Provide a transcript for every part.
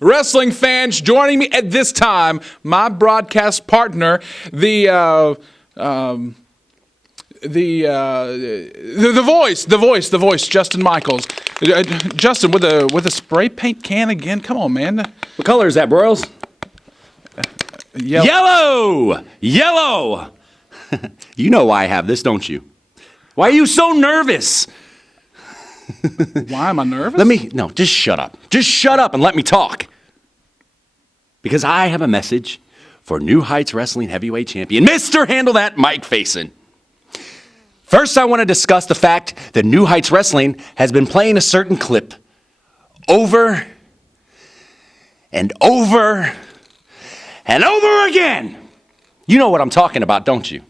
Wrestling fans, joining me at this time, my broadcast partner, the voice, Justin Michaels. Justin, with a spray paint can again? Come on, man. What color is that, Broyles? Yellow. Yellow! You know why I have this, don't you? Why are you so nervous? Why am I nervous? No, just shut up. Just shut up and let me talk. Because I have a message for New Heights Wrestling Heavyweight Champion, Mr. Handle That, Mike Facen. First, I want to discuss the fact that New Heights Wrestling has been playing a certain clip over and over and over again. You know what I'm talking about, don't you?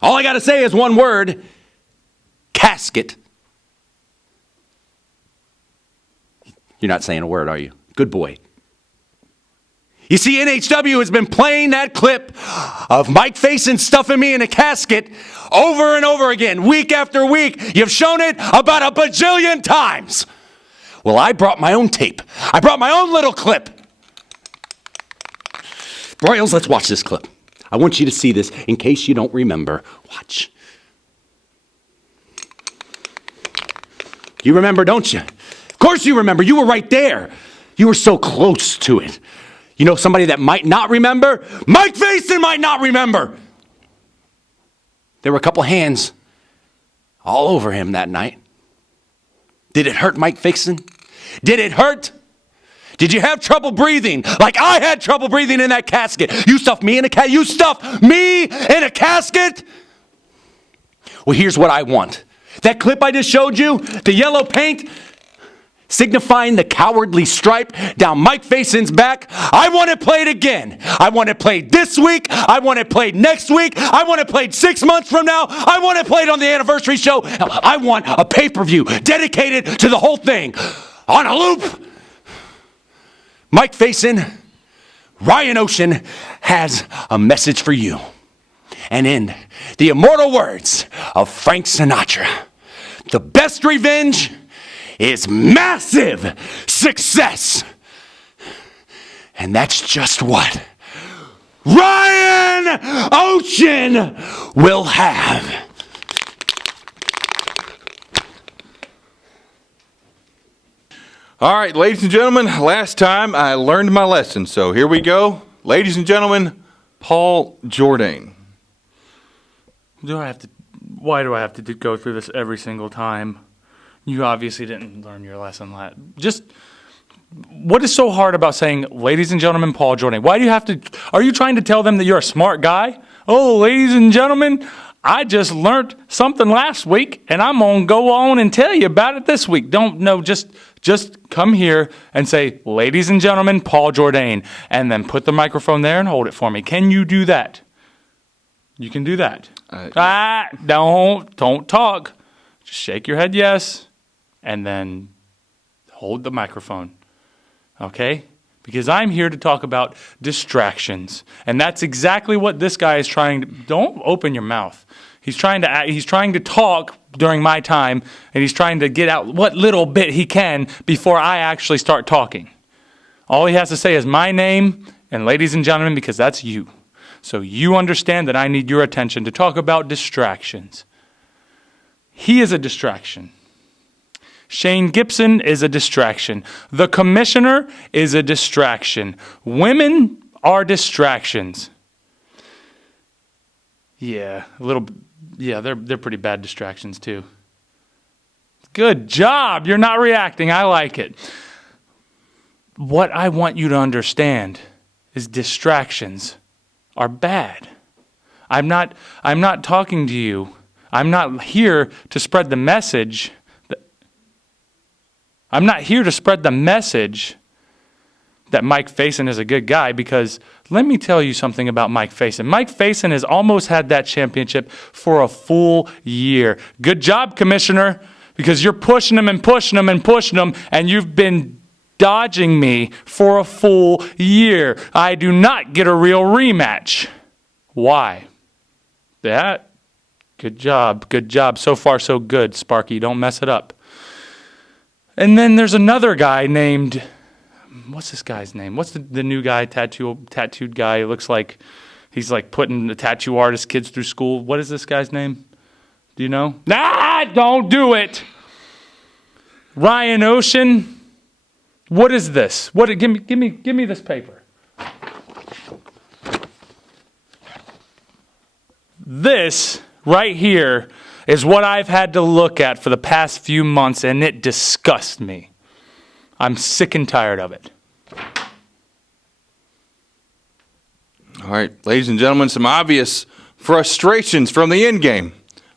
All I got to say is one word: casket. You're not saying a word, are you? Good boy. You see, NHW has been playing that clip of Mike Facen stuffing me in a casket over and over again, week after week. You've shown it about a bajillion times. Well, I brought my own tape. I brought my own little clip. Broyles, let's watch this clip. I want you to see this in case you don't remember. Watch. You remember, don't you? Of course you remember. You were right there. You were so close to it. You know somebody that might not remember? Mike Facen might not remember. There were a couple hands all over him that night. Did it hurt, Mike Facen? Did it hurt? Did you have trouble breathing like I had trouble breathing in that casket? You stuffed me in a casket. You stuffed me in a casket? Well, here's what I want. That clip I just showed you, the yellow paint, signifying the cowardly stripe down Mike Facen's back. I want it played again. I want it played this week. I want it played next week. I want it played 6 months from now. I want it played on the anniversary show. I want a pay-per-view dedicated to the whole thing on a loop. Mike Facen, Ryan Ocean has a message for you. And in the immortal words of Frank Sinatra, the best revenge is massive success. And that's just what Ryan Ocean will have. All right, ladies and gentlemen, last time I learned my lesson, so here we go. Ladies and gentlemen, Paul Jordane. Why do I have to go through this every single time? You obviously didn't learn your lesson. Just, what is so hard about saying, ladies and gentlemen, Paul Jordane? Why do you have to, are you trying to tell them that you're a smart guy? Oh, ladies and gentlemen, I just learned something last week, and I'm going to go on and tell you about it this week. Just come here and say, ladies and gentlemen, Paul Jordane, and then put the microphone there and hold it for me. Can you do that? You can do that. Don't talk. Just shake your head yes, and then hold the microphone. Okay? Because I'm here to talk about distractions. And that's exactly what this guy is trying to. Don't open your mouth. He's trying to talk during my time, and he's trying to get out what little bit he can before I actually start talking. All he has to say is my name and ladies and gentlemen, because that's you. So you understand that I need your attention to talk about distractions. He is a distraction. Shane Gibson is a distraction. The commissioner is a distraction. Women are distractions. Yeah, they're pretty bad distractions too. Good job. You're not reacting. I like it. What I want you to understand is distractions are bad. I'm not talking to you. I'm not here to spread the message. I'm not here to spread the message that Mike Facen is a good guy, because let me tell you something about Mike Facen. Mike Facen has almost had that championship for a full year. Good job, Commissioner, because you're pushing him and pushing him and pushing him, and you've been dodging me for a full year. I do not get a real rematch. Why? Good job. Good job. So far, so good, Sparky. Don't mess it up. And then there's another guy named what's this guy's name? What's the new guy, tattooed guy? It looks like he's like putting the tattoo artist kids through school. What is this guy's name? Do you know? Nah, don't do it. Ryan Ocean. What is this? Give me this paper. This right here is what I've had to look at for the past few months, and it disgusts me. I'm sick and tired of it. All right, ladies and gentlemen, some obvious frustrations from the end game.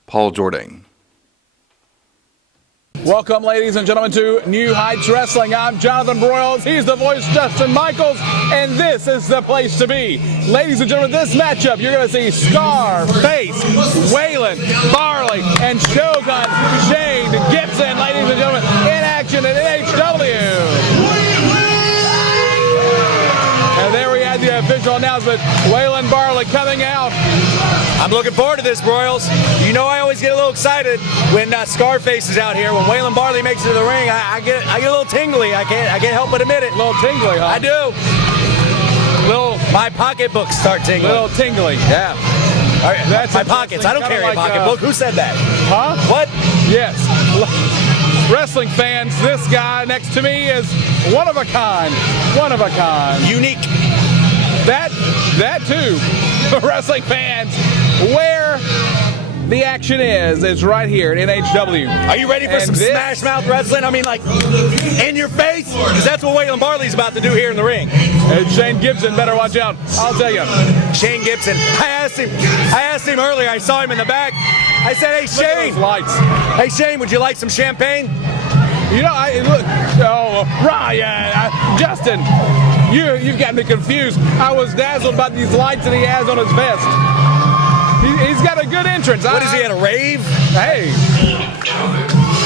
Paul Jordane. Welcome, ladies and gentlemen, to New Heights Wrestling. I'm Jonathan Broyles. He's the voice, Justin Michaels, and this is the place to be. Ladies and gentlemen, this matchup, you're going to see Scarface, Waylon, Barley, and Shogun Shane Gibson, ladies and gentlemen, in action at NHW. And there we have the official announcement. Waylon Barley coming out. I'm looking forward to this, Broyles. You know I always get a little excited when Scarface is out here. When Waylon Barley makes it to the ring, I get a little tingly. I can't help but admit it. A little tingly, huh? I do. My pocketbooks start tingling. Little tingly. Yeah. All right, That's my pockets. I don't carry a pocketbook. Who said that? Huh? What? Yes. Wrestling fans, this guy next to me is one of a kind. One of a kind. Unique. That too. Wrestling fans, where the action is right here at NHW. Are you ready for some smash mouth wrestling? I mean, like, in your face? Because that's what Waylon Barley's about to do here in the ring. And Shane Gibson better watch out. I'll tell you. Shane Gibson. I asked him earlier. I saw him in the back. I said, hey, Look at Shane. those lights. Hey, Shane, would you like some champagne? You know, Ryan, Justin, you've got me confused. I was dazzled by these lights that he has on his vest. He's got a good entrance. What is he at a rave? Hey,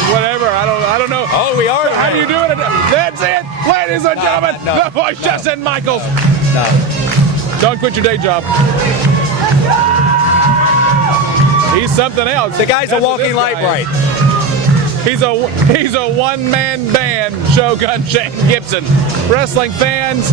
whatever. I don't know. Oh, we are. How do you do it? That's it, ladies and gentlemen. The voice, Justin Michaels. No. Don't quit your day job. He's something else. The guy's a walking light bright. He's a one-man band, Shogun Shane Gibson. Wrestling fans,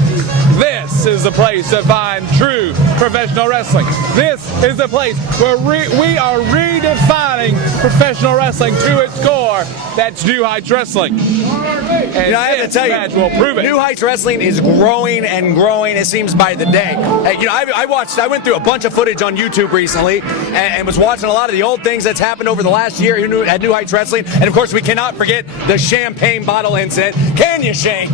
this is the place to find true professional wrestling. This is the place where we are redefining professional wrestling to its core. That's New Heights Wrestling. And I have to tell match will prove it. New Heights Wrestling is growing and growing, it seems, by the day. Hey, I went through a bunch of footage on YouTube recently and was watching a lot of the old things that's happened over the last year at New Heights Wrestling. And of course, we cannot forget the champagne bottle incident. Can you, Shane?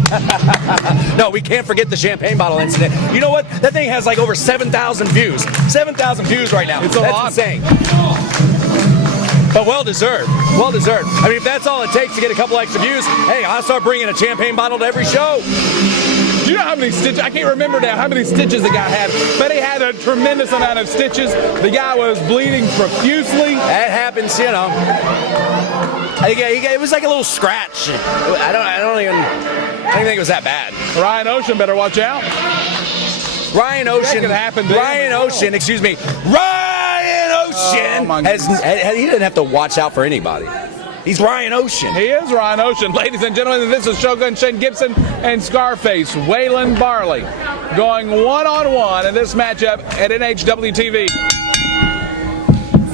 No, we can't forget the champagne bottle incident. You know what? That thing has like over 7,000 views. 7,000 views right now. It's a lot. Insane. But well deserved. Well deserved. I mean, if that's all it takes to get a couple extra views, hey, I'll start bringing a champagne bottle to every show. Do you know how many stitches? I can't remember now how many stitches the guy had, but he had a tremendous amount of stitches. The guy was bleeding profusely. That happens, you know. It was like a little scratch. I don't even think it was that bad. Ryan Ocean better watch out. Ryan Ocean. That could happen to him. Ryan Ocean, excuse me. Ryan Ocean he doesn't have to watch out for anybody. He's Ryan Ocean. He is Ryan Ocean. Ladies and gentlemen, this is Shogun Shane Gibson and Scarface Waylon Barley going one-on-one in this matchup at NHW TV.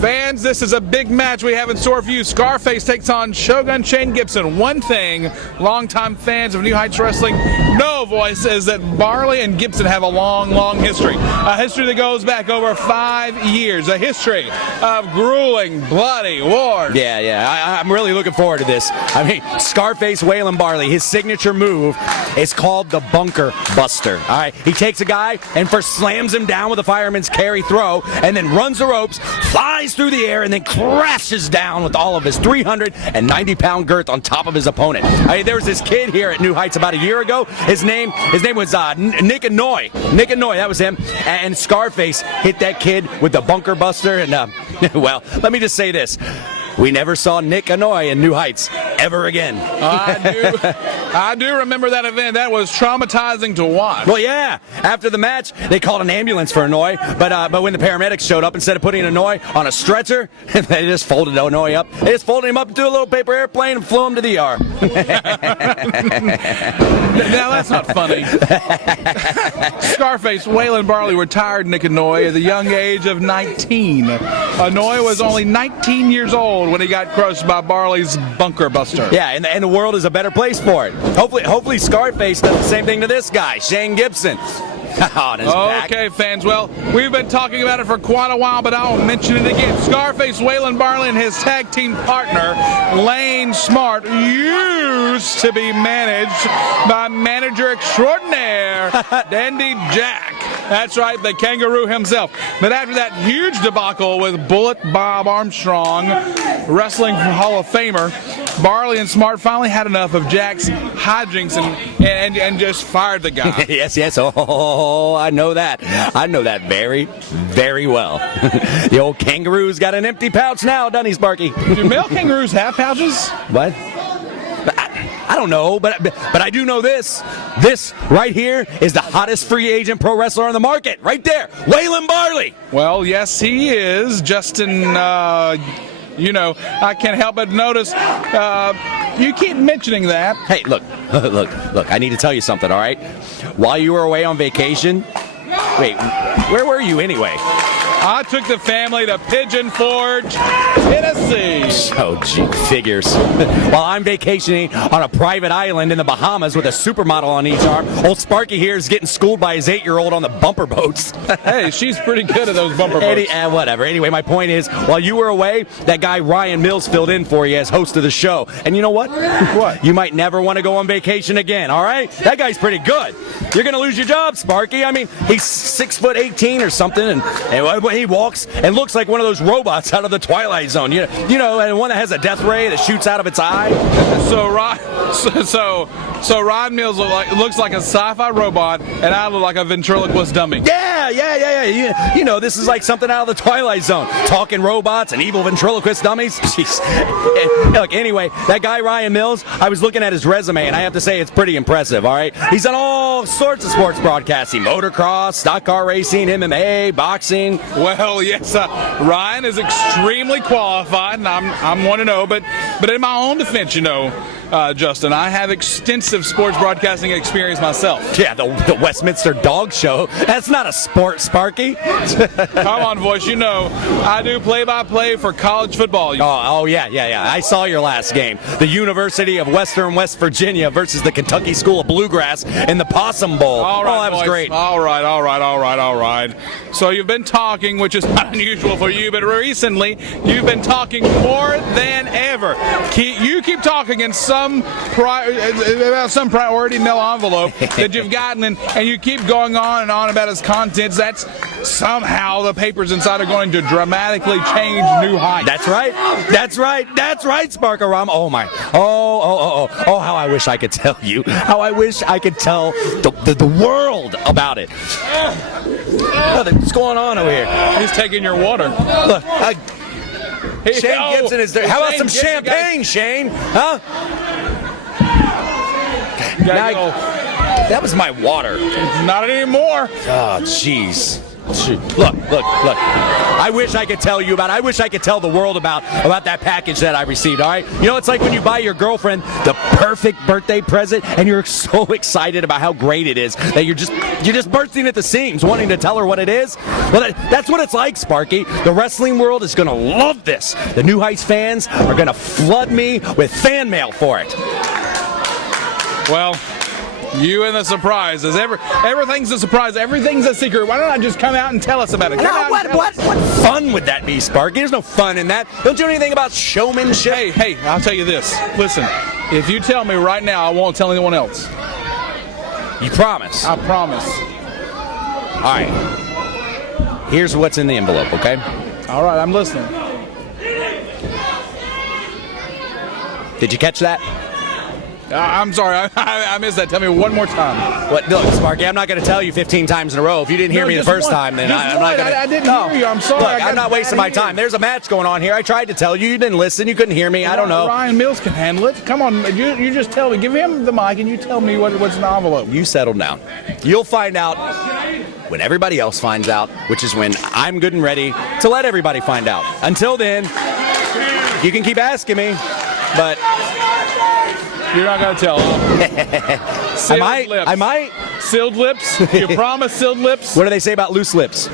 Fans, this is a big match we have in store for you. Scarface takes on Shogun Shane Gibson. One thing, longtime fans of New Heights Wrestling know, voice, is that Barley and Gibson have a long, long history. A history that goes back over 5 years. A history of grueling, bloody wars. Yeah. I'm really looking forward to this. I mean, Scarface Waylon Barley, his signature move is called the bunker buster. All right, he takes a guy and first slams him down with a fireman's carry throw and then runs the ropes, flies through the air, and then crashes down with all of his 390-pound girth on top of his opponent. There was this kid here at New Heights about a year ago. His name was Nick Anoy. Nick Anoy, that was him. And Scarface hit that kid with the bunker buster. And, well, let me just say this. We never saw Nick Anoy in New Heights. ever again. I do remember that event. That was traumatizing to watch. Well, yeah. After the match, they called an ambulance for Hanoi, but when the paramedics showed up, instead of putting Hanoi on a stretcher, they just folded Hanoi up. They just folded him up into a little paper airplane and flew him to the ER. Now that's not funny. Scarface, Waylon, Barley retired Nick Hanoi at the young age of 19. Hanoi was only 19 years old when he got crushed by Barley's bunker buster. Yeah, and the world is a better place for it. Hopefully Scarface does the same thing to this guy, Shane Gibson. Okay, fans. Well, we've been talking about it for quite a while, but I'll mention it again. Scarface, Waylon Barley, and his tag team partner, Lane Smart, used to be managed by manager extraordinaire, Dandy Jack. That's right, the kangaroo himself. But after that huge debacle with Bullet Bob Armstrong, Wrestling Hall of Famer, Barley and Smart finally had enough of Jack's hijinks and just fired the guy. Yes. Oh, I know that. I know that very, very well. The old kangaroo's got an empty pouch now, doesn't he, Sparky? Do male kangaroos have pouches? What? I don't know, but I do know this. This right here is the hottest free agent pro wrestler on the market. Right there. Waylon Barley. Well, yes, he is. Justin, I can't help but notice you keep mentioning that. Hey, look. I need to tell you something, all right? While you were away on vacation, wait, where were you anyway? I took the family to Pigeon Forge, Tennessee. Oh, gee, figures. While I'm vacationing on a private island in the Bahamas with a supermodel on each arm, old Sparky here is getting schooled by his 8-year-old on the bumper boats. Hey, she's pretty good at those bumper boats. Whatever. Anyway, my point is, while you were away, that guy Ryan Mills filled in for you as host of the show. And you know what? What? You might never want to go on vacation again, all right? That guy's pretty good. You're going to lose your job, Sparky. I mean, he's 6'18" or something, and he walks and looks like one of those robots out of the Twilight Zone. You know, and one that has a death ray that shoots out of its eye. So Ryan Mills looks like a sci-fi robot, and I look like a ventriloquist dummy. Yeah. You know, this is like something out of the Twilight Zone. Talking robots and evil ventriloquist dummies. Jeez. Look, anyway, that guy Ryan Mills, I was looking at his resume, and I have to say it's pretty impressive, all right? He's done all sorts of sports broadcasting. Motocross, stock car racing, MMA, boxing. Well, yes, Ryan is extremely qualified, and I'm 1-0, but in my own defense, Justin, I have extensive sports broadcasting experience myself. Yeah, the Westminster Dog Show. That's not a sport, Sparky. Come on, voice. I do play-by-play for college football. Oh, yeah. I saw your last game. The University of Western West Virginia versus the Kentucky School of Bluegrass in the Possum Bowl. All right, that was great. All right. So you've been talking, which is not unusual for you, but recently you've been talking more than ever. You keep talking in about some priority mail envelope that you've gotten, and you keep going on and on about its contents. That's somehow the papers inside are going to dramatically change new heights. That's right, Sparkarama. Oh my. Oh, how I wish I could tell you. How I wish I could tell the world about it. What's going on over here? He's taking your water. Look, Shane Gibson is there. How about some champagne, Shane? Huh? That was my water. Not anymore. Oh, jeez. Look. I wish I could tell you about it. I wish I could tell the world about that package that I received, all right? It's like when you buy your girlfriend the perfect birthday present and you're so excited about how great it is that you're just bursting at the seams wanting to tell her what it is. Well, that's what it's like, Sparky. The wrestling world is going to love this. The New Heights fans are going to flood me with fan mail for it. Well, you and the surprises. Everything's a surprise. Everything's a secret. Why don't I just come out and tell us about it? What fun would that be, Sparky? There's no fun in that. Don't you know anything about showmanship? Hey, I'll tell you this. Listen, if you tell me right now, I won't tell anyone else. You promise? I promise. All right. Here's what's in the envelope, okay? All right, I'm listening. Did you catch that? I'm sorry, I missed that. Tell me one more time. What? Look, Sparky, I'm not going to tell you 15 times in a row. If you didn't hear me the first time, then I'm not going to. I didn't hear you. I'm sorry. Look, I'm not wasting my time. There's a match going on here. I tried to tell you. You didn't listen. You couldn't hear me. I don't know. Ryan Mills can handle it. Come on, you just tell me. Give him the mic and you tell me what's in the envelope. You settle down. You'll find out when everybody else finds out, which is when I'm good and ready to let everybody find out. Until then, you can keep asking me, but you're not going to tell. I might. Sealed lips? You promise sealed lips? What do they say about loose lips?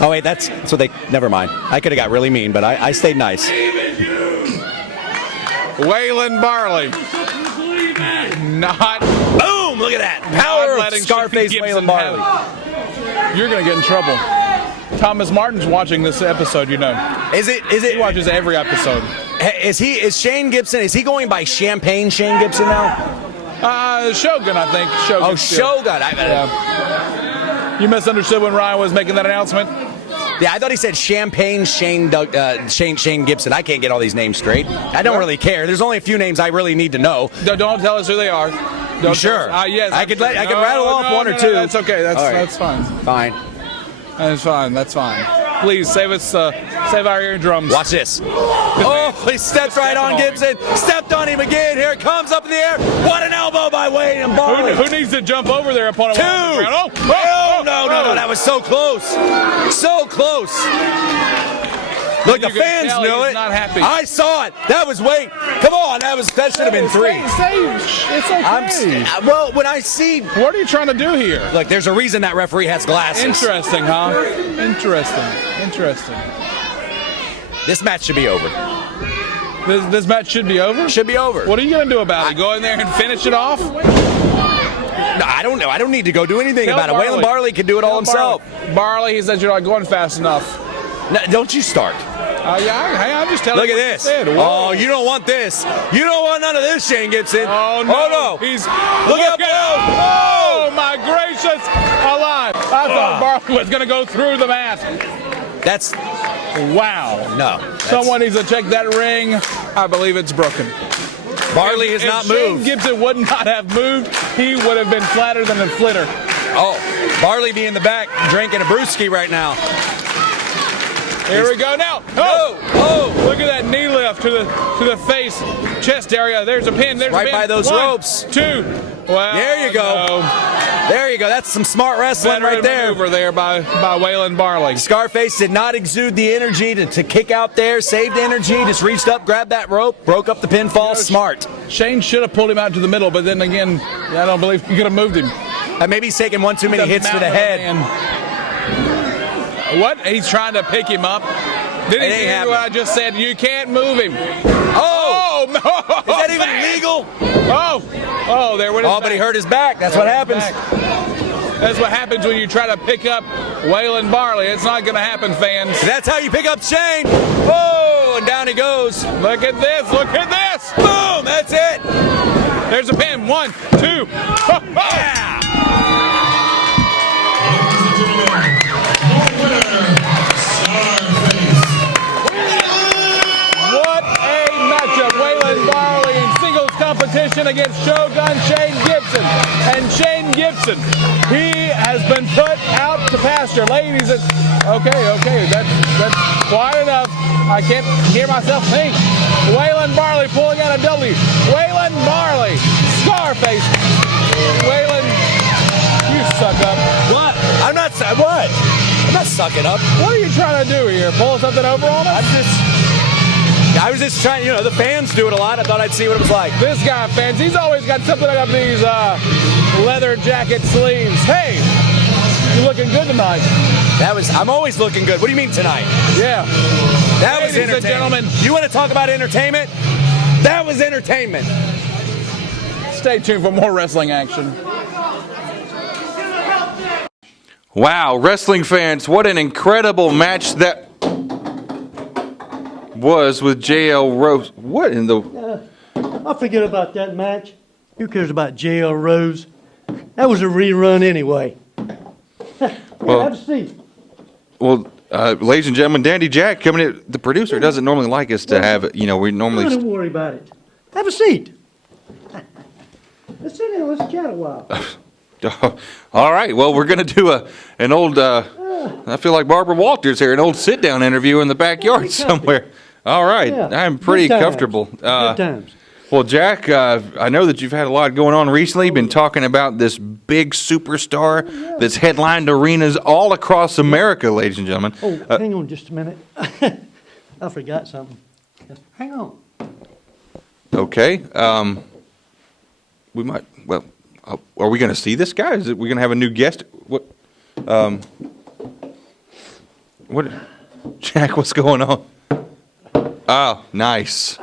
Oh, wait, that's what they. Never mind. I could have got really mean, but I stayed nice. Waylon Barley. Not. Boom! Look at that. Power of Scarface Waylon Barley. You're going to get in trouble. Thomas Martin's watching this episode, you know. Is it? He watches every episode. Is Shane Gibson? Is he going by Champagne Shane Gibson now? Shogun, I think. Shogun. Oh, Shogun. You misunderstood when Ryan was making that announcement. Yeah, I thought he said Champagne Shane Gibson. I can't get all these names straight. I don't really care. There's only a few names I really need to know. Don't tell us who they are. You sure? Yes. I could rattle off one or two. That's okay. That's fine. Fine. That's fine. That's fine. Please save our eardrums. Watch this. Oh, he stepped right on Gibson. Stepped on him again. Here it comes up in the air. What an elbow by Waylon Barley. Who needs to jump over there upon a two? No, that was so close. So close. Look, the fans knew it. Not happy. I saw it. That was Come on, that should have been three. It's okay. Well, when I see. What are you trying to do here? Look, there's a reason that referee has glasses. Interesting, huh? Interesting. This match should be over. This match should be over? Should be over. What are you going to do about it? Go in there and finish it off? No, I don't know. I don't need to go do anything about it. Waylon Barley can do it all himself. Barley, he says you're not going fast enough. No, don't you start. I'm just telling you. Look at this. Oh, you don't want this. You don't want none of this, Shane Gibson. Oh, no. Oh, no. Look up. Oh, my gracious alive. I thought Barley was going to go through the mat. That's. Wow. No. Someone needs to check that ring. I believe it's broken. Barley has not moved. Shane Gibson would not have moved. He would have been flatter than a flitter. Oh, Barley be in the back drinking a brewski right now. Here we go now. Oh! Look at that knee lift to the face, chest area. There's a pin. There's right a pin. by those 1, ropes. 2. Well, there you go. No. There you go. That's some smart wrestling right there. Over there by Waylon Barley. Scarface did not exude the energy to kick out there, saved the energy, just reached up, grabbed that rope, broke up the pinfall. Smart. Shane should have pulled him out to the middle, but then again, I don't believe he could have moved him. Maybe he's taking one too many hits to the head. What? He's trying to pick him up. Did he hear what I just said? You can't move him. Oh! No! Is that even legal? Oh, there went his back. But he hurt his back. That's what happens. That's what happens when you try to pick up Waylon Barley. It's not going to happen, fans. That's how you pick up Shane. Oh, and down he goes. Look at this. Look at this. Boom. That's it. There's a pin. 1, 2. Yeah. Competition against Shogun Shane Gibson. And Shane Gibson, he has been put out to pasture. Ladies, okay, that's quite enough. I can't hear myself think. Waylon Barley pulling out a W. Waylon Barley, Scarface. Waylon, you suck up. What? I'm not sucking up. What are you trying to do here? Pull something over on us? I was just trying, the fans do it a lot. I thought I'd see what it was like. This guy, fans, he's always got something up these leather jacket sleeves. Hey, you're looking good tonight. I'm always looking good. What do you mean tonight? Yeah. That was entertainment. Gentlemen. You want to talk about entertainment? That was entertainment. Stay tuned for more wrestling action. Wow, wrestling fans, what an incredible match that was with JL Rose. What in the... I'll forget about that match. Who cares about JL Rose? That was a rerun anyway. Well, have a seat. Well, ladies and gentlemen, Dandy Jack coming in. The producer doesn't normally like us to have, we normally... Don't worry about it. Have a seat. Let's sit down. Let's chat a while. All right. Well, we're going to do an old, I feel like Barbara Walters here, an old sit-down interview in the backyard somewhere. All right. Yeah. I'm pretty Good times. comfortable. Good times. Well, Jack, I know that you've had a lot going on recently. Been talking about this big superstar that's headlined arenas all across America, ladies and gentlemen. Oh, hang on just a minute. I forgot something. Hang on. Okay. We might. Well, are we going to see this guy? Is it we going to have a new guest? What? What? Jack, what's going on? Oh, nice.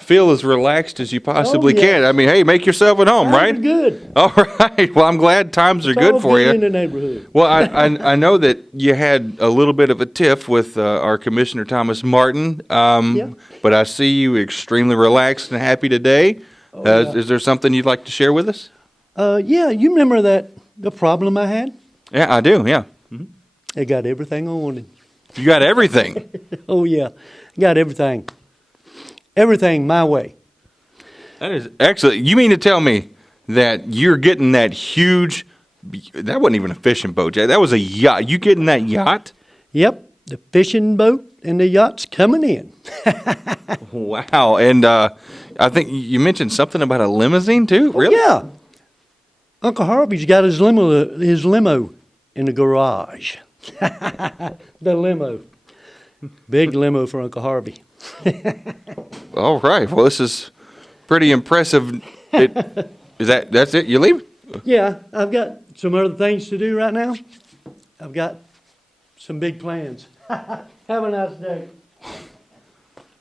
Feel as relaxed as you possibly can. I mean, hey, make yourself at home, right? Good. All right. Well, I'm glad times are good for you. In the neighborhood. Well, I know that you had a little bit of a tiff with our Commissioner Thomas Martin, but I see you extremely relaxed and happy today. Is there something you'd like to share with us? Yeah, you remember the problem I had? Yeah, I do. Yeah. I got everything I wanted. You got everything. Oh yeah, got everything. Everything my way. That is excellent. You mean to tell me that you're getting that huge? That wasn't even a fishing boat, Jack. That was a yacht. You getting that yacht? Yep, the fishing boat and the yacht's coming in. Wow. And I think you mentioned something about a limousine too. Really? Yeah. Uncle Harvey's got his limo in the garage. The limo. Big limo for Uncle Harvey. All right. Well, this is pretty impressive. That's it? You leave? Yeah, I've got some other things to do right now. I've got some big plans. Have a nice day.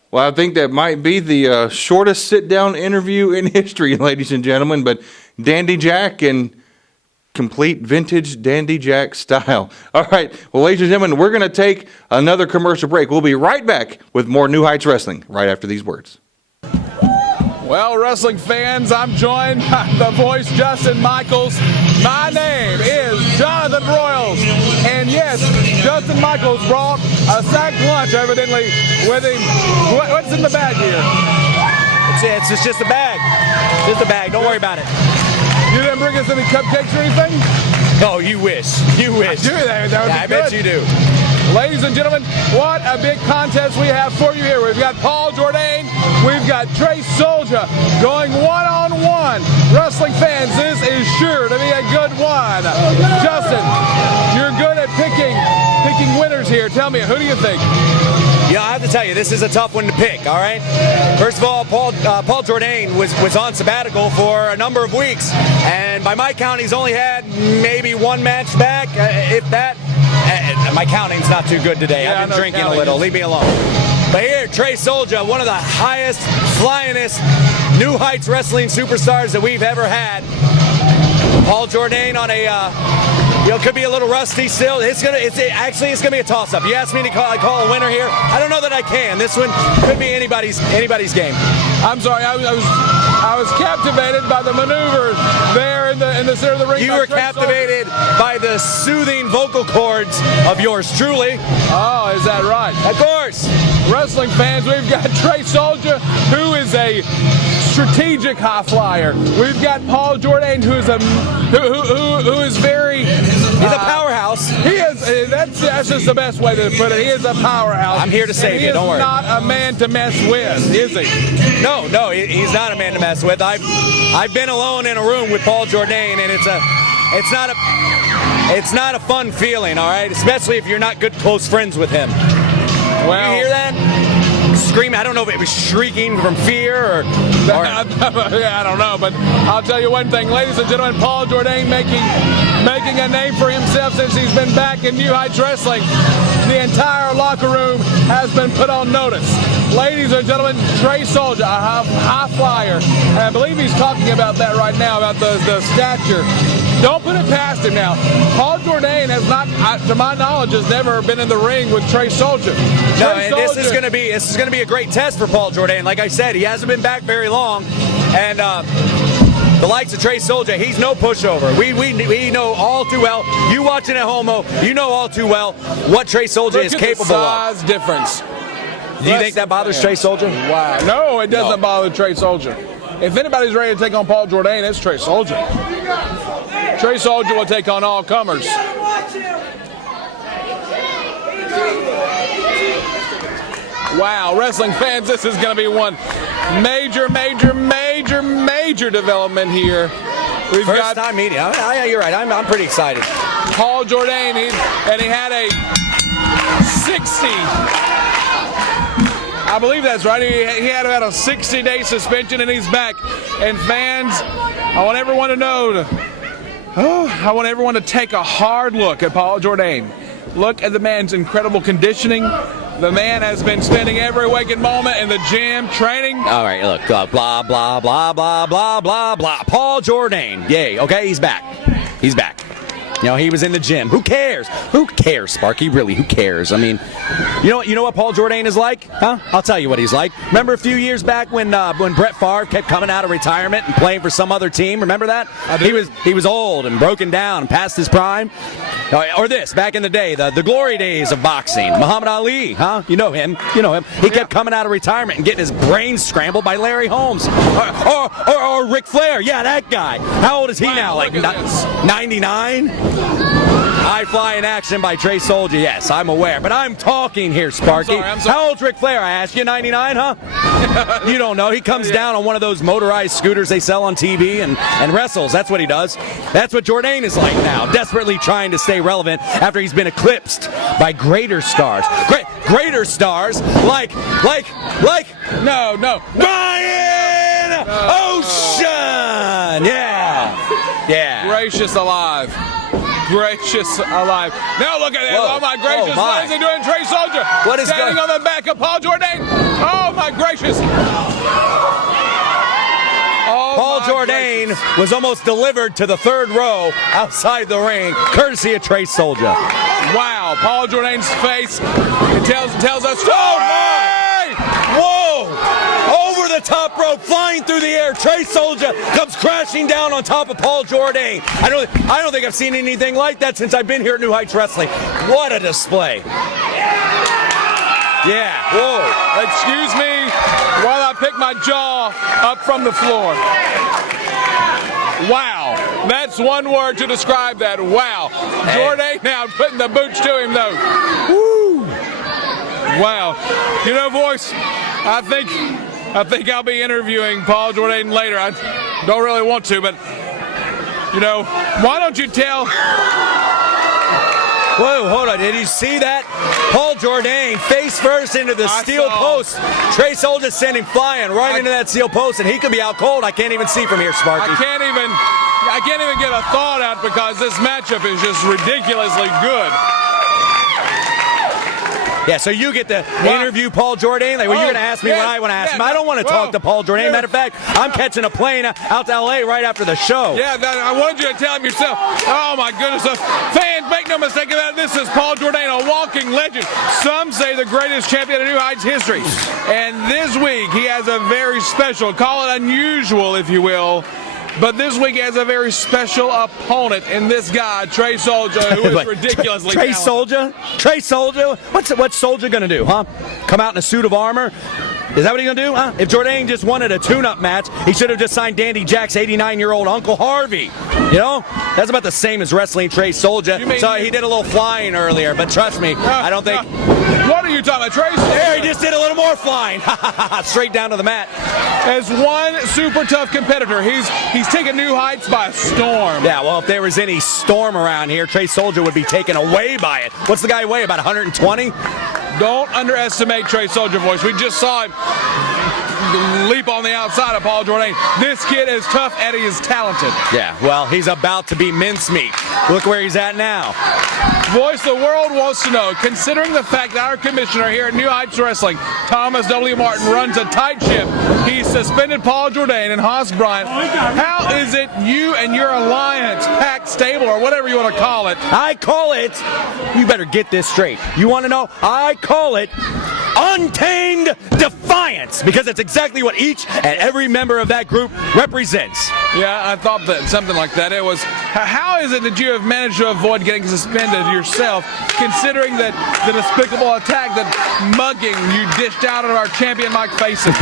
Well, I think that might be the shortest sit-down interview in history, ladies and gentlemen, but Dandy Jack in complete vintage Dandy Jack style. All right. Well, ladies and gentlemen, we're going to take another commercial break. We'll be right back with more New Heights Wrestling right after these words. Well, wrestling fans, I'm joined by the voice, Justin Michaels. My name is Jonathan Broyles. And yes, Justin Michaels brought a sack lunch, evidently, with him. What's in the bag here? It's just a bag. Just a bag. Don't worry about it. You didn't bring us any cupcakes or anything? Oh, you wish. You wish. Do that. That would be I bet you do. Ladies and gentlemen, what a big contest we have for you here. We've got Paul Jordane, we've got Soulja going one-on-one. Wrestling fans, this is sure to be a good one. Justin, you're good at picking winners here. Tell me, who do you think? Yeah, I have to tell you, this is a tough one to pick, all right? First of all, Paul Jordane was on sabbatical for a number of weeks, and by my count, he's only had maybe one match back, if that. My counting's not too good today. Yeah, I've been drinking a little. Leave me alone. But here, Soulja, one of the highest, flyingest New Heights wrestling superstars that we've ever had. Paul Jordane on a, could be a little rusty still. It's gonna be a toss-up. You asked me to call a winner here. I don't know that I can. This one could be anybody's game. I'm sorry, I was captivated by the maneuver there in the center of the ring. You were captivated by the soothing vocal cords of yours truly. Oh, is that right? Of course. Wrestling fans, we've got Soulja, who is a strategic high flyer. We've got Paul Jordane, who is very. He's a powerhouse. He is. That's just the best way to put it. He is a powerhouse. I'm here to save you. Don't worry. He is not a man to mess with, is he? No, he's not a man to mess with. I've been alone in a room with Paul Jordane, and it's not a fun feeling. All right, especially if you're not good close friends with him. Well, you hear that? Screaming. I don't know if it was shrieking from fear or I don't know, but I'll tell you one thing, ladies and gentlemen, Paul Jordane making a name for himself since he's been back in New Heights Wrestling. The entire locker room has been put on notice. Ladies and gentlemen, Soulja, a high flyer, and I believe he's talking about that right now, about the stature. Don't put it past him now. Paul Jordane has not, to my knowledge, has never been in the ring with Soulja. No, and this is going to be a great test for Paul Jordane. Like I said, he hasn't been back very long, and the likes of Soulja, he's no pushover. We know all too well. You watching at home, you know all too well what Soulja is capable of. Size difference. Do you think that bothers Soulja? Wow. No, it doesn't bother Soulja. if anybody's ready to take on Paul Jordane, it's Trey Soulja. Trey Soulja will take on all comers. Wow, wrestling fans, this is going to be one major development here. We've First time meeting. You're right. I'm pretty excited. Paul Jordane, he had a 60. I believe that's right. He had about a 60-day suspension, and he's back. And fans, I want everyone to know. I want everyone to take a hard look at Paul Jordane. Look at the man's incredible conditioning. The man has been spending every waking moment in the gym training. All right, look, blah, blah, blah, blah, blah, blah, blah. Paul Jordane. Yay, okay, he's back. He's back. You know, he was in the gym. Who cares? Who cares, Sparky? Really, who cares? I mean, you know what Paul Jordane is like? Huh? I'll tell you what he's like. Remember a few years back when Brett Favre kept coming out of retirement and playing for some other team? Remember that? He was old and broken down and past his prime. Or this, back in the day, the glory days of boxing. Muhammad Ali, huh? You know him. He kept coming out of retirement and getting his brains scrambled by Larry Holmes. Or Ric Flair. Yeah, that guy. How old is he now? Like 99? High flying action by Trey Soulja. Yes, I'm aware. But I'm talking here, Sparky. I'm sorry. How old's Ric Flair? I asked you, 99, huh? You don't know. He comes down on one of those motorized scooters they sell on TV and wrestles. That's what he does. That's what Jordane is like now, desperately trying to stay relevant after he's been eclipsed by greater stars. Greater stars like No. Ryan Ocean. Yeah. Gracious alive. Now look at it. Whoa. Oh my gracious. Oh, my. What is he doing? Trey Soulja. What is standing going- on the back of Paul Jordane. Oh my gracious. Paul Jordane was almost delivered to the third row outside the ring, courtesy of Trey Soulja. Wow, Paul Jordane's face, it tells us. Oh my! Whoa! Over the top rope, flying through the air, Trey Soulja comes crashing down on top of Paul Jordane. I don't think I've seen anything like that since I've been here at New Heights Wrestling. What a display! Yeah. Whoa. Excuse me while I pick my jaw up from the floor. Wow. That's one word to describe that. Wow. Hey. Jordane now putting the boots to him, though. Woo. Wow. You know, voice, I think I'll be interviewing Paul Jordane later. I don't really want to, but, why don't you tell... Whoa, hold on. Did you see that? Paul Jordane face first into the steel post. Trey Soulja sent him flying right into that steel post, and he could be out cold. I can't even see from here, Sparky. I can't even get a thought out because this matchup is just ridiculously good. Yeah, so you get to interview Paul Jordane. Like, you're going to ask me what I want to ask him. I don't want to talk to Paul Jordane. Matter of fact, I'm catching a plane out to L.A. right after the show. Yeah, I wanted you to tell him yourself. Oh, my goodness. Fans, make no mistake about it. This is Paul Jordane, a walking legend. Some say the greatest champion in New Heights history. And this week, he has a very special, call it unusual, if you will, but this week he has a very special opponent in this guy, Trey Soulja, who is ridiculously talented. Trey Soulja? What's Soulja going to do, huh? Come out in a suit of armor? Is that what he's going to do, huh? If Jordane just wanted a tune-up match, he should have just signed Dandy Jack's 89-year-old Uncle Harvey. That's about the same as wrestling Trey Soulja. So he did a little flying earlier, but trust me, I don't think... What are you talking about, Trey Soulja? There, he just did a little more flying. Straight down to the mat. As one super tough competitor, he's taken New Heights by storm. Yeah, well, if there was any storm around here, Trey Soulja would be taken away by it. What's the guy weigh, about 120? Don't underestimate Trey Soulja, voice. We just saw him leap on the outside of Paul Jordane. This kid is tough and he is talented. Yeah, well, he's about to be mincemeat. Look where he's at now. Voice, the world wants to know, considering the fact that our commissioner here at New Heights Wrestling, Thomas W. Martin, runs a tight ship, he suspended Paul Jordane and Haas Bryant. How is it you and your alliance, packed stable, or whatever you want to call it? I call it, you better get this straight. You want to know? I call it Untamed Defiance, because it's exactly what each and every member of that group represents. Yeah, I thought that something like that. It was How is it that you have managed to avoid getting suspended yourself, considering that the despicable attack, that mugging you dished out of our champion Mike Facen?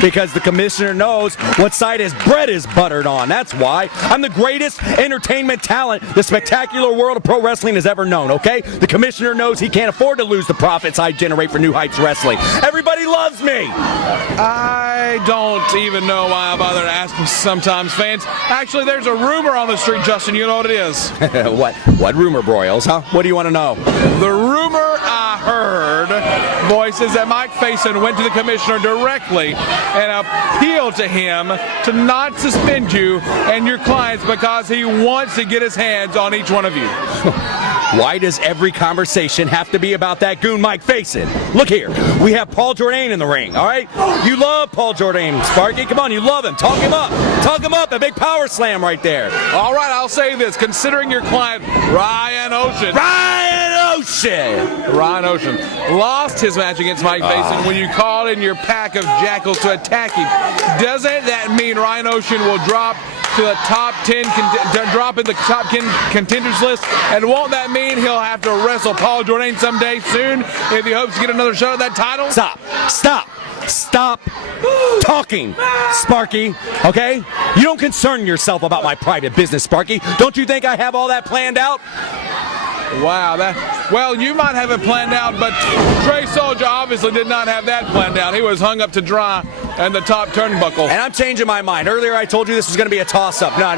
Because the commissioner knows what side his bread is buttered on. That's why. I'm the greatest entertainment talent the spectacular world of pro wrestling has ever known, okay? The commissioner knows he can't afford to lose the profits I generate for New Heights Wrestling. Everybody loves me! I don't even know why I bother to ask sometimes, fans. Actually, there's a rumor on the street, Justin. You know what it is? What rumor, Broyles, huh? What do you want to know? The rumor I heard, voices, that Mike Facen went to the commissioner directly and appealed to him to not suspend you and your clients because he wants to get his hands on each one of you. Why does every conversation have to be about that goon Mike Facen? Look here, we have Paul Jordane in the ring, all right? You love Paul Jordane, Sparky. Come on, you love him. Talk him up. Talk him up. A big power slam right there. All right, I'll say this. Considering your client, Ryan Ocean lost his match against Mike Facen when you called in your pack of jackals to attack him, doesn't that mean Ryan Ocean will drop to the top 10, drop in the top 10 contenders list? And won't that mean he'll have to wrestle Paul Jordane someday soon if he hopes to get another shot at that title? Stop talking, Sparky, okay? You don't concern yourself about my private business, Sparky. Don't you think I have all that planned out? Wow, well, you might have it planned out, but Trey Soulja obviously did not have that planned out. He was hung up to dry in the top turnbuckle. And I'm changing my mind. Earlier I told you this was going to be a toss-up. No.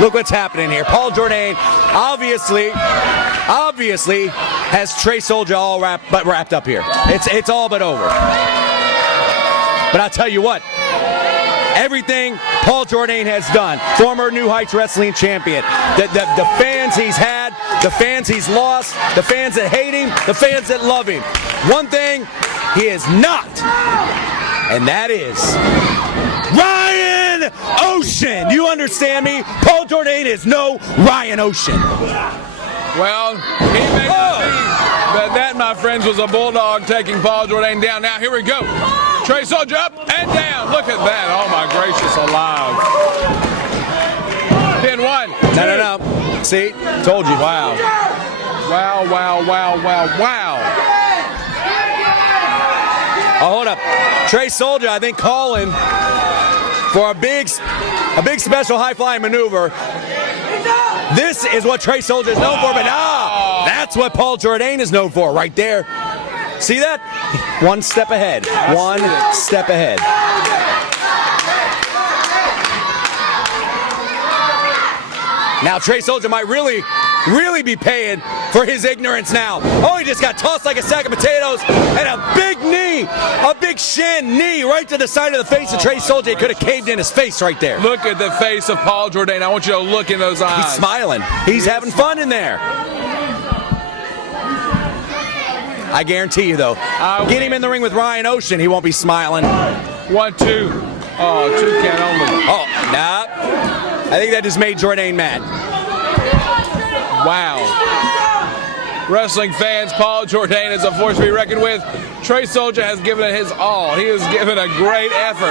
Look what's happening here. Paul Jordane obviously has Trey Soulja all wrapped up here. It's all but over. But I'll tell you what. Everything Paul Jordane has done, former New Heights Wrestling champion, the fans he's had, the fans he's lost, the fans that hate him, the fans that love him. One thing he is not, and that is Ryan Ocean. You understand me? Paul Jordane is no Ryan Ocean. Well, he may not be, but that, my friends, was a bulldog taking Paul Jordane down. Now, here we go. Trey Soulja up and down. Look at that. Oh, my gracious alive. Pin one. No. See? Told you. Wow. Oh, hold up. Trey Soulja, I think, calling for a big special high-flying maneuver. This is what Trey Soulja is known for, but that's what Paul Jordane is known for right there. See that? One step ahead. One step ahead. Now Trey Soulja might really be paying for his ignorance now. Oh, he just got tossed like a sack of potatoes, and a big knee, a big shin knee right to the side of the face of Trey Soulja. He could have caved in his face right there. Look at the face of Paul Jordane. I want you to look in those eyes. He's smiling. He's having fun in there. I guarantee you, though, get him in the ring with Ryan Ocean, he won't be smiling. 1, 2. Oh, 2 count only. Oh, nah. I think that just made Jordane mad. Wow. Wrestling fans, Paul Jordane is a force to be reckoned with. Trey Soulja has given it his all. He has given a great effort.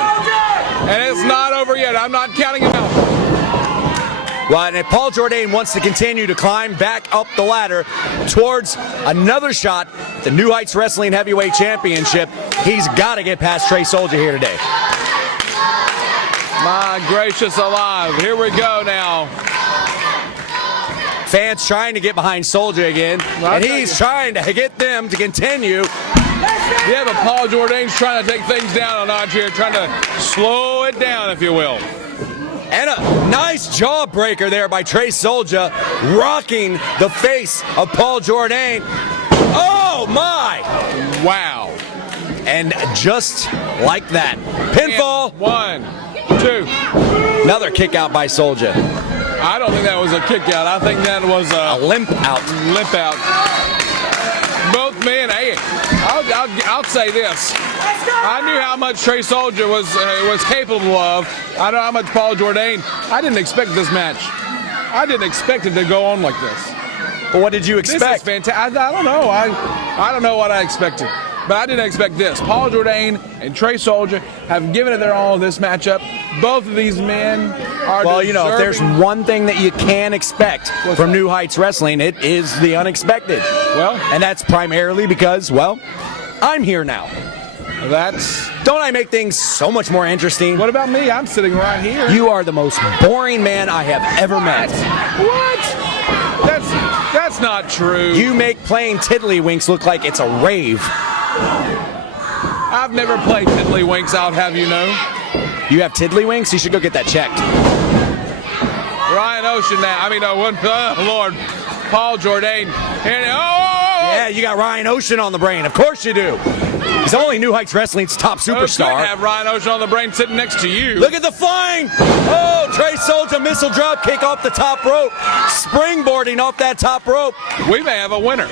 And it's not over yet. I'm not counting him out. Well, and if Paul Jordane wants to continue to climb back up the ladder towards another shot at the New Heights Wrestling Heavyweight Championship, he's got to get past Trey Soulja here today. My gracious alive. Here we go now. Fans trying to get behind Soulja again, and he's trying to get them to continue. Yeah, but Paul Jordane's trying to take things down a notch here, trying to slow it down, if you will. And a nice jawbreaker there by Trey Soulja, rocking the face of Paul Jordane. Oh, my! Wow. And just like that, pinfall. And 1, 2. Another kick out by Soulja. I don't think that was a kick out. I think that was a limp out. Limp out. Both men, hey, I'll say this. I knew how much Trey Soulja was capable of. I know how much Paul Jordane. I didn't expect this match. I didn't expect it to go on like this. Well, what did you expect? This is fantastic. I don't know. I don't know what I expected. But I didn't expect this. Paul Jordane and Trey Soulja have given it their all in this matchup. Both of these men are Well, you know, if there's deserving- one thing that you can expect from New Heights Wrestling, it is the unexpected. Well- and that's primarily because, well, I'm here now. Don't I make things so much more interesting? What about me? I'm sitting right here. You are the most boring man I have ever met. What? That's not true. You make playing tiddlywinks look like it's a rave. I've never played tiddlywinks, I'll have you know. You have tiddlywinks? You should go get that checked. Ryan Ocean now. Lord. Paul Jordane. And, Yeah, you got Ryan Ocean on the brain. Of course you do. He's only New Heights Wrestling's top Could superstar. have Ryan Ocean on the brain sitting next to you. Look at the flying! Oh, Trey Soulja missile drop kick off the top rope. Springboarding off that top rope. We may have a winner.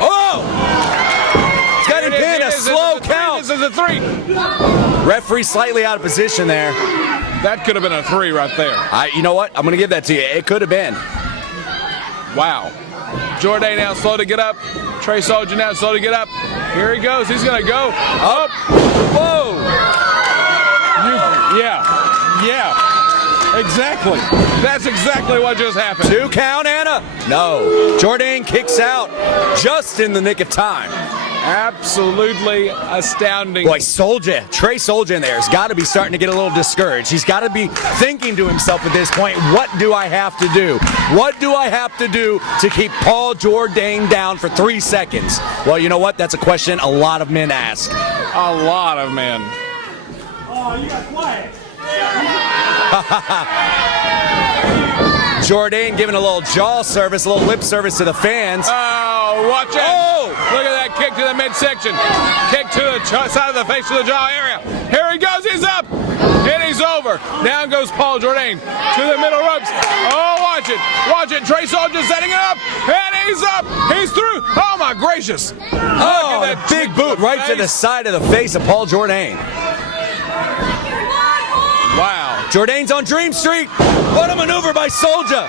Oh! He's got him It is, pinned, it a is, slow this is a count. This is a 3. Referee slightly out of position there. That could have been a 3 right there. You know what? I'm going to give that to you. It could have been. Wow. Jordane now slow to get up. Trey Soulja now slow to get up. Here he goes. He's going to go up. Whoa! Yeah. Exactly. That's exactly what just happened. 2 count, Anna. No. Jordane kicks out just in the nick of time. Absolutely astounding. Boy, Trey Soulja in there has got to be starting to get a little discouraged. He's got to be thinking to himself at this point, what do I have to do? What do I have to do to keep Paul Jordane down for 3 seconds? Well, you know what? That's a question a lot of men ask. A lot of men. Oh, you got quiet. Jordane giving a little jaw service, a little lip service to the fans. Oh, watch it. Oh! Look at that kick to the midsection. Kick to the side of the face, to the jaw area. Here he goes. He's up. And he's over. Down goes Paul Jordane to the middle ropes. Oh, watch it. Watch it. Trey Soulja setting it up. And he's up. He's through. Oh, my gracious. Oh, Look and at a big boot right to the side of the face of Paul Jordane. Wow. Jordane's on Dream Street. What a maneuver by Soulja.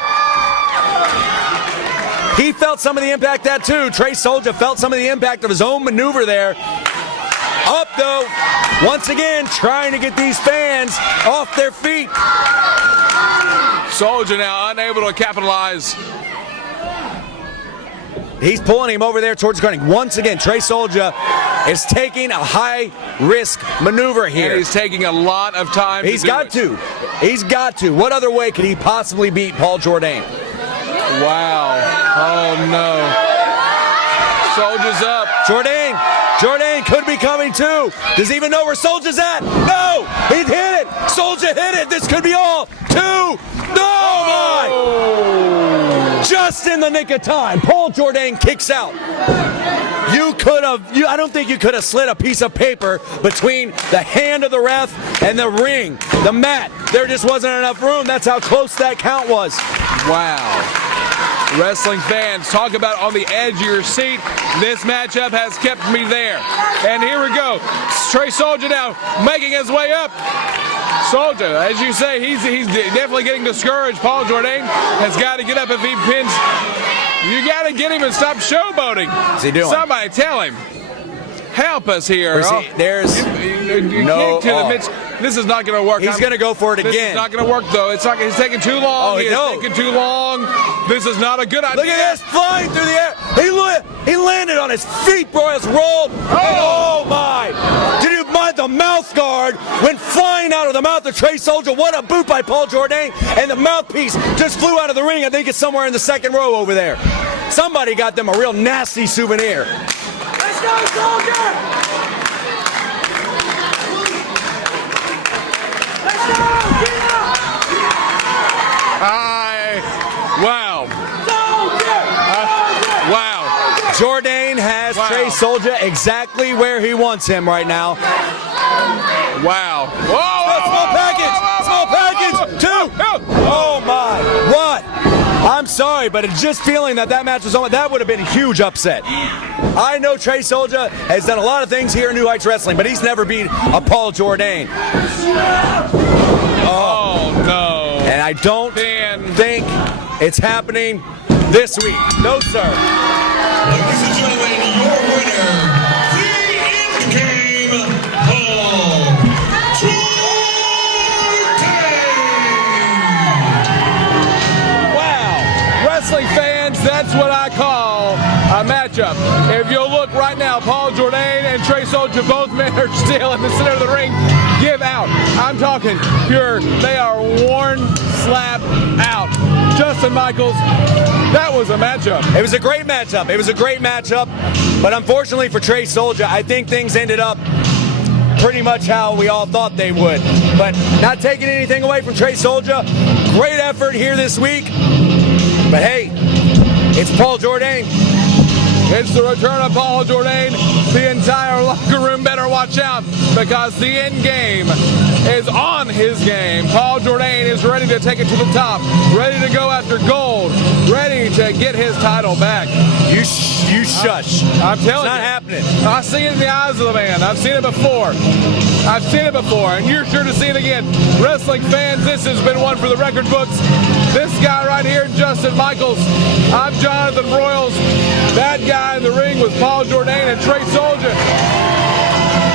He felt some of the impact that too. Trey Soulja felt some of the impact of his own maneuver there. Up though, once again trying to get these fans off their feet. Soulja now unable to capitalize. He's pulling him over there towards the corner. Once again, Trey Soulja is taking a high-risk maneuver here. And he's taking a lot of time. He's got to. He's got to. What other way could he possibly beat Paul Jordane? Wow. Oh, no. Soulja's up. Jordane could be coming too. Does he even know where Soulja's at? No! He hit it! Soulja hit it! This could be all 2! Oh my! Just in the nick of time, Paul Jordane kicks out. I don't think you could have slid a piece of paper between the hand of the ref and the ring, the mat. There just wasn't enough room. That's how close that count was. Wow. Wrestling fans, talk about on the edge of your seat. This matchup has kept me there. And here we go. Trey Soulja now making his way up. Soulja, as you say, he's definitely getting discouraged. Paul Jordane has got to get up if he pins. You got to get him and stop showboating. What's he doing? Somebody tell him. Help us here. There's no. Kick to the mid. This is not going to work. He's going to go for it This again. is not going to work, though. It's not. He's taking too long. Oh, He is no. taking too long. This is not a good idea. Look at this, flying through the air. He landed on his feet, bro. It's rolled. Oh my! Did you mind the mouth guard went flying out of the mouth of Trey Soulja? What a boot by Paul Jordane! And the mouthpiece just flew out of the ring. I think it's somewhere in the second row over there. Somebody got them a real nasty souvenir. Let's go, Soulja! Let's go! Get up! Wow. Wow. Jordane has Trey Soulja exactly where he wants him right now. Wow. Whoa, Small package. 2. Oh my. What? I'm sorry, but it's just feeling that match was on. That would have been a huge upset. I know Trey Soulja has done a lot of things here in New Heights Wrestling, but he's never beat a Paul Jordane. Oh no. And I don't think it's happening this week. No, sir. Ladies and gentlemen, your winner, the in-game Paul Jordane. what I call a matchup. If you'll look right now, Paul Jordane and Trey Soulja, both men are still in the center of the ring. Give out. I'm talking pure. They are worn, slap out. Justin Michaels, that was a matchup. It was a great matchup. It was a great matchup. But unfortunately for Trey Soulja, I think things ended up pretty much how we all thought they would. But not taking anything away from Trey Soulja. Great effort here this week. But hey, it's Paul Jordane. It's the return of Paul Jordane. The entire locker room better watch out because the end game is on his game. Paul Jordane is ready to take it to the top, ready to go after gold, ready to get his title back. You shush. I'm telling It's not you. happening. I see it in the eyes of the man. I've seen it before. I've seen it before, and you're sure to see it again. Wrestling fans, this has been one for the record books. This guy right here, Justin Michaels. I'm Jonathan Broyles. That guy in the ring was Paul Jordane and Trey Soulja.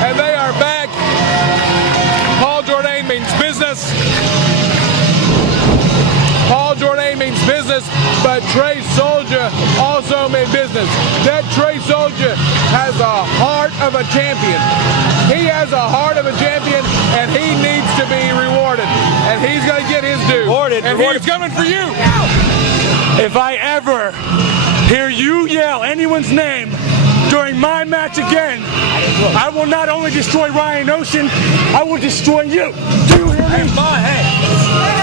And they are back. Paul Jordane means business. Paul Jordane means business, but Trey Soulja also means business. That Trey Soulja has a heart of a champion. He has a heart of a champion, and he needs to be rewarded. And he's going to get his due. And he's coming for you. If I ever hear you yell anyone's name during my match again, I will not only destroy Ryan Ocean, I will destroy you. Do you hear me? Hey,